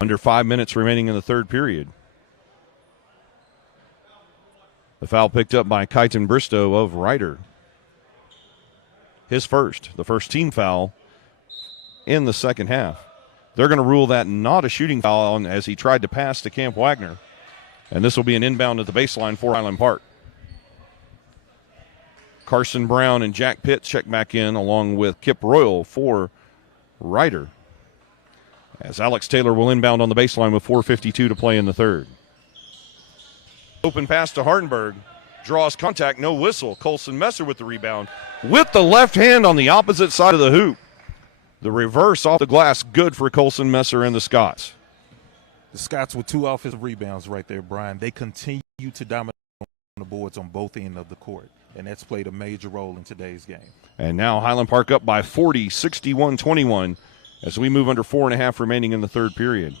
Under 5 minutes remaining in the third period. The foul picked up by Kyton Bristow of Ryder. His first, the first team foul in the second half. They're going to rule that not a shooting foul on as he tried to pass to Camp Wagner. And this will be an inbound at the baseline for Highland Park. Carson Brown and Jack Pitt check back in along with Kip Royal for Ryder. As Alex Taylor will inbound on the baseline with 4:52 to play in the third. Open pass to Hardenberg. Draws contact, no whistle. Colson Messer with the rebound. With the left hand on the opposite side of the hoop. The reverse off the glass, good for Colson Messer and the Scots. The Scots with 2 offensive rebounds right there, Brian. They continue to dominate on the boards on both ends of the court, and that's played a major role in today's game. And now Highland Park up by 40, 61-21, as we move under 4.5 remaining in the third period.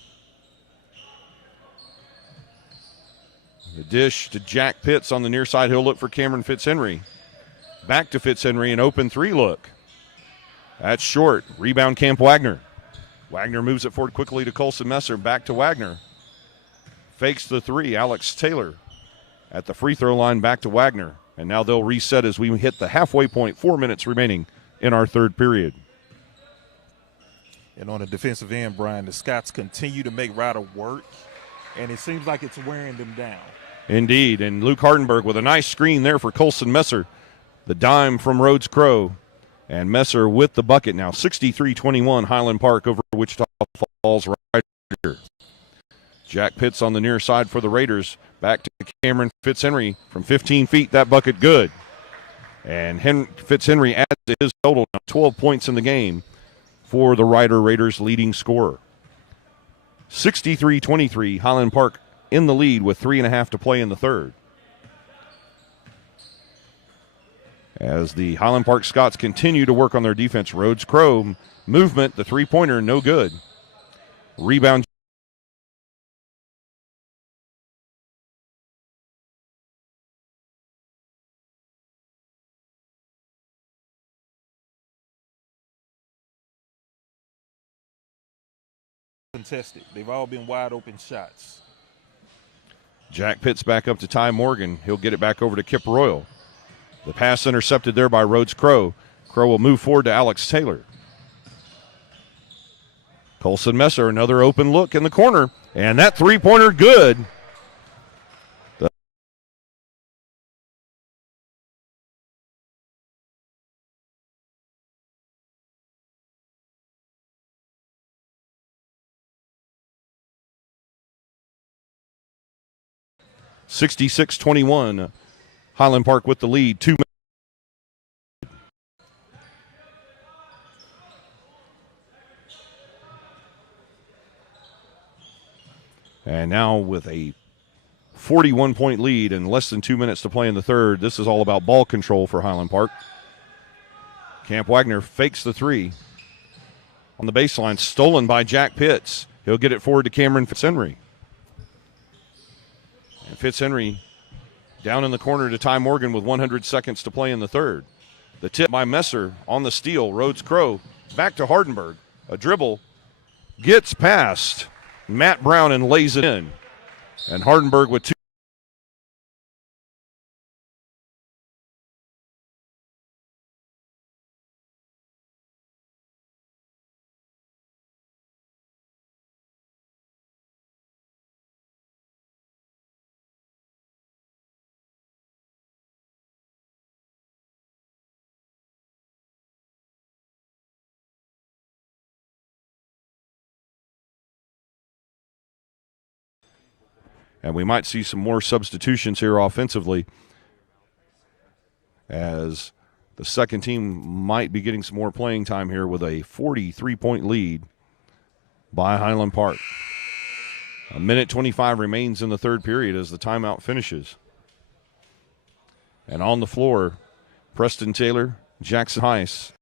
The dish to Jack Pitts on the near side. He'll look for Cameron Fitzhenry. Back to Fitzhenry, an open three look. That's short. Rebound Camp Wagner. Wagner moves it forward quickly to Colson Messer. Back to Wagner. Fakes the three. Alex Taylor at the free throw line, back to Wagner. And now they'll reset as we hit the halfway point. 4 minutes remaining in our third period. And on the defensive end, Brian, the Scots continue to make Ryder work, and it seems like it's wearing them down. Indeed, and Luke Hardenberg with a nice screen there for Colson Messer. The dime from Rhodes Crow, and Messer with the bucket now. 63-21 Highland Park over Wichita Falls Ryder. Jack Pitts on the near side for the Raiders. Back to Cameron Fitzhenry from 15 feet. That bucket good. And Fitzhenry adds to his total now, 12 points in the game for the Ryder Raiders' leading scorer. 63-23 Highland Park in the lead with 3.5 to play in the third. As the Highland Park Scots continue to work on their defense. Rhodes Crow movement, the three-pointer, no good. Rebound. Contested. They've all been wide open shots. Jack Pitts back up to Ty Morgan. He'll get it back over to Kip Royal. The pass intercepted there by Rhodes Crow. Crow will move forward to Alex Taylor. Colson Messer, another open look in the corner. And that three-pointer good. 66-21. Highland Park with the lead. 2 minutes. And now with a 41-point lead and less than 2 minutes to play in the third, this is all about ball control for Highland Park. Camp Wagner fakes the three. On the baseline, stolen by Jack Pitts. He'll get it forward to Cameron Fitzhenry. And Fitzhenry down in the corner to Ty Morgan with 100 seconds to play in the third. The tip by Messer on the steal. Rhodes Crow back to Hardenberg. A dribble. Gets past Matt Brown and lays it in. And Hardenberg with 2. And we might see some more substitutions here offensively, as the second team might be getting some more playing time here with a 43-point lead by Highland Park. 1:25 remains in the third period as the timeout finishes. And on the floor, Preston Taylor, Jackson Heiss,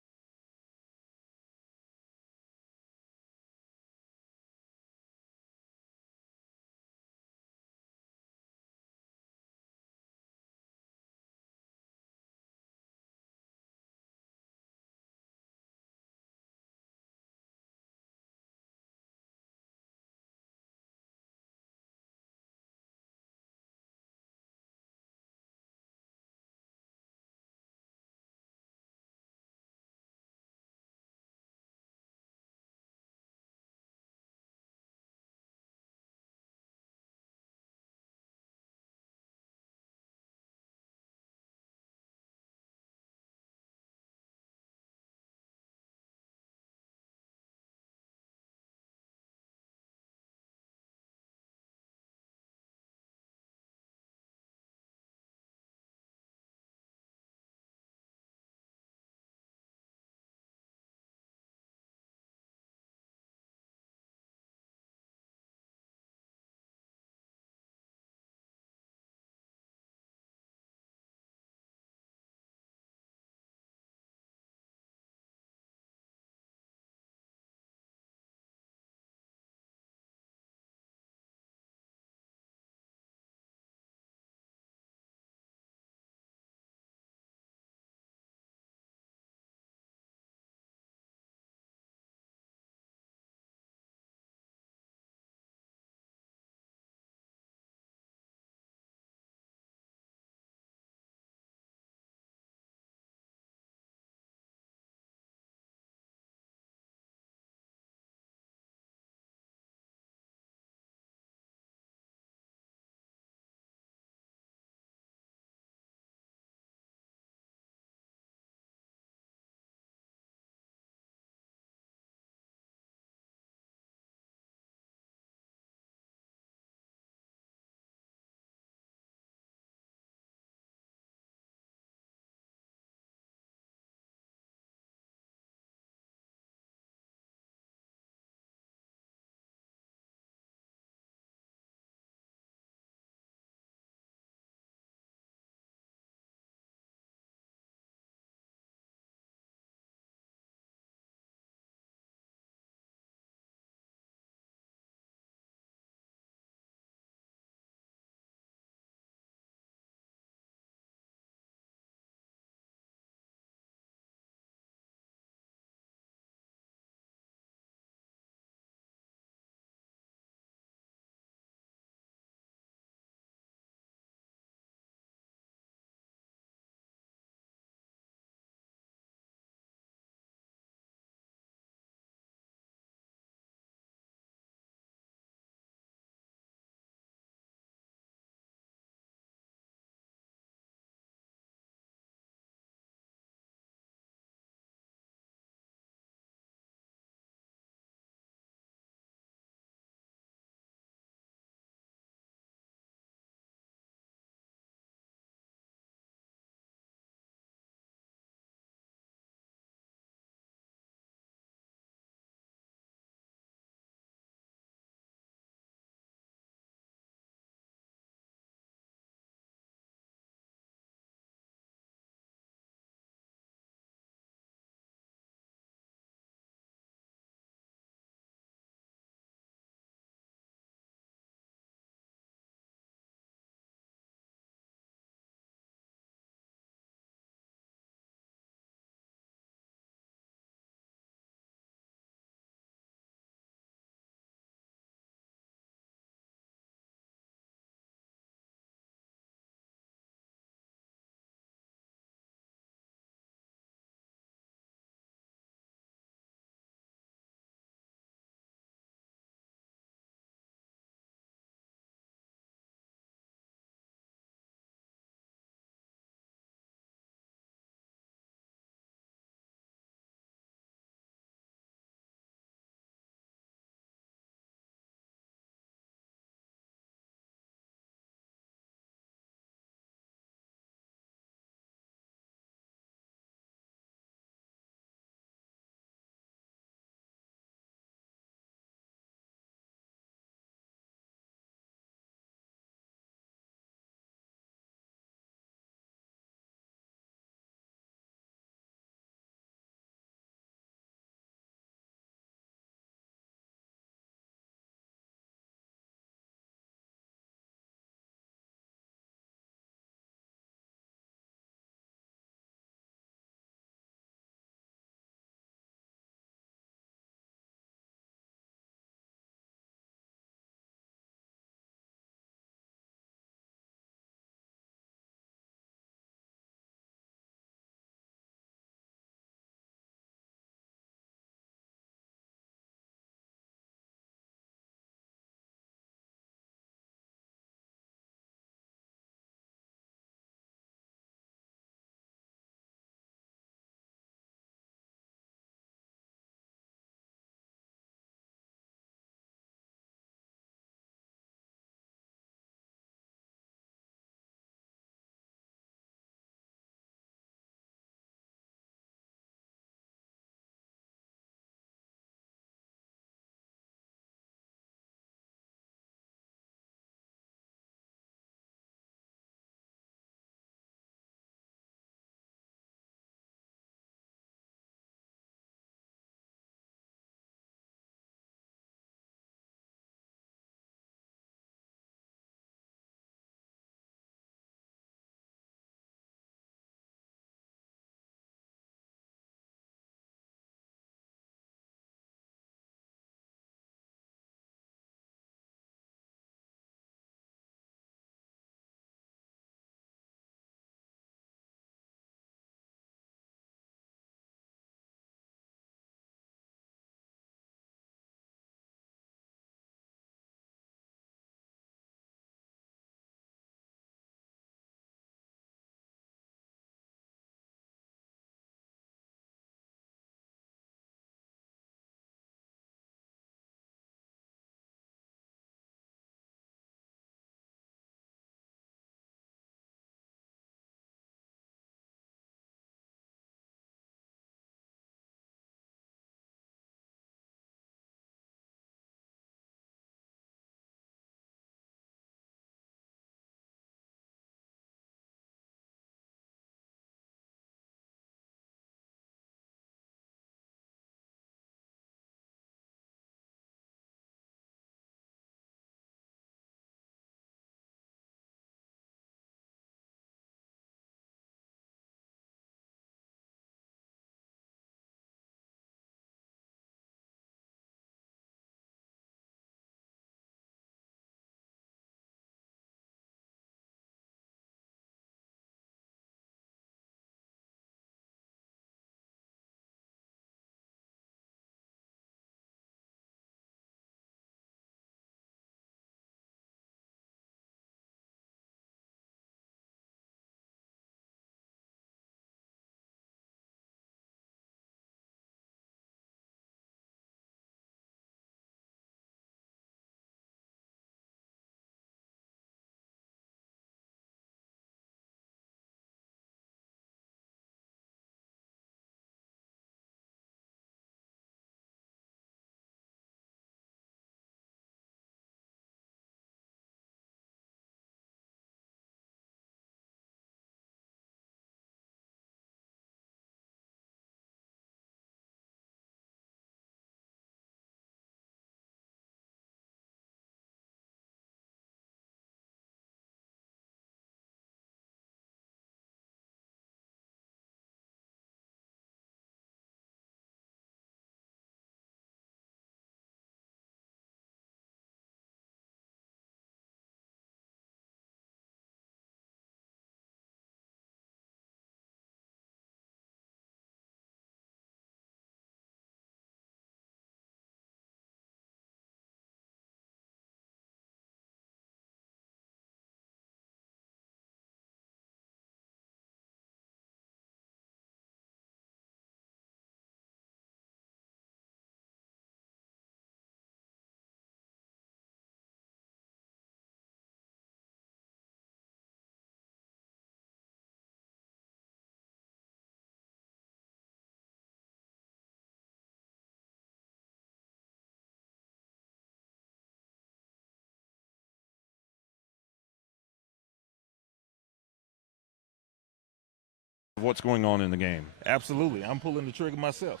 what's going on in the game. Absolutely. I'm pulling the trigger myself.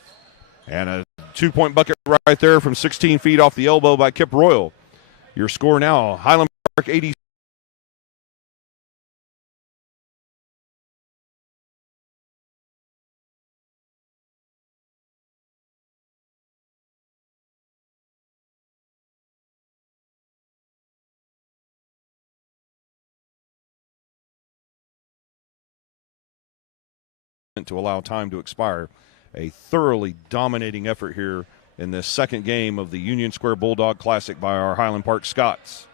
And a 2-point bucket right there from 16 feet off the elbow by Kip Royal. Your score now, Highland Park 80. To allow time to expire. A thoroughly dominating effort here in this second game of the Union Square Bulldog Classic by our Highland Park Scots.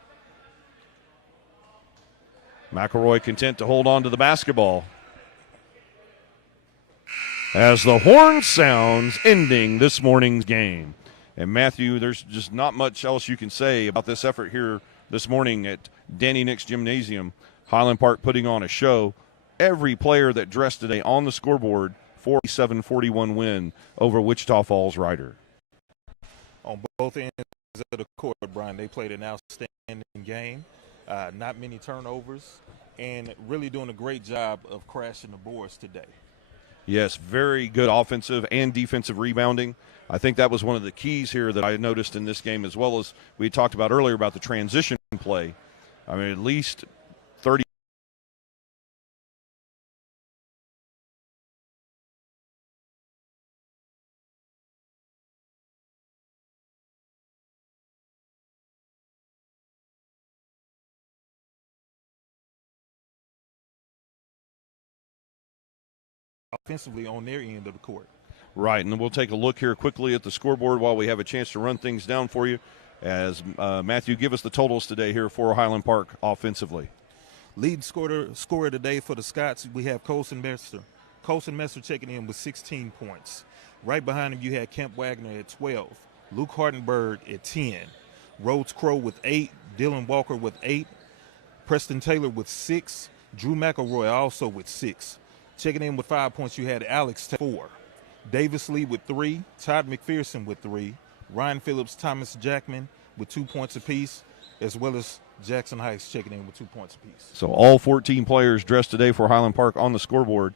McElroy content to hold on to the basketball. As the horn sounds, ending this morning's game. And Matthew, there's just not much else you can say about this effort here this morning at Danny Nix Gymnasium. Highland Park putting on a show. Every player that dressed today on the scoreboard, 47-41 win over Wichita Falls Rider. On both ends of the court, Brian, they played an outstanding game. Not many turnovers, and really doing a great job of crashing the boards today. Yes, very good offensive and defensive rebounding. I think that was one of the keys here that I noticed in this game, as well as we talked about earlier about the transition play. I mean, at least 30. Offensively on their end of the court. Right, and then we'll take a look here quickly at the scoreboard while we have a chance to run things down for you. As Matthew, give us the totals today here for Highland Park offensively. Leading scorer today for the Scots, we have Colson Messer. Colson Messer checking in with 16 points. Right behind him, you had Kemp Wagner at 12. Luke Hardenberg at 10. Rhodes Crow with 8. Dylan Walker with 8. Preston Taylor with 6. Drew McElroy also with 6. Checking in with 5 points, you had Alex 4. Davis Lee with 3. Todd McPherson with 3. Ryan Phillips, Thomas Jackman with 2 points apiece, as well as Jackson Heights checking in with 2 points apiece. So all 14 players dressed today for Highland Park on the scoreboard.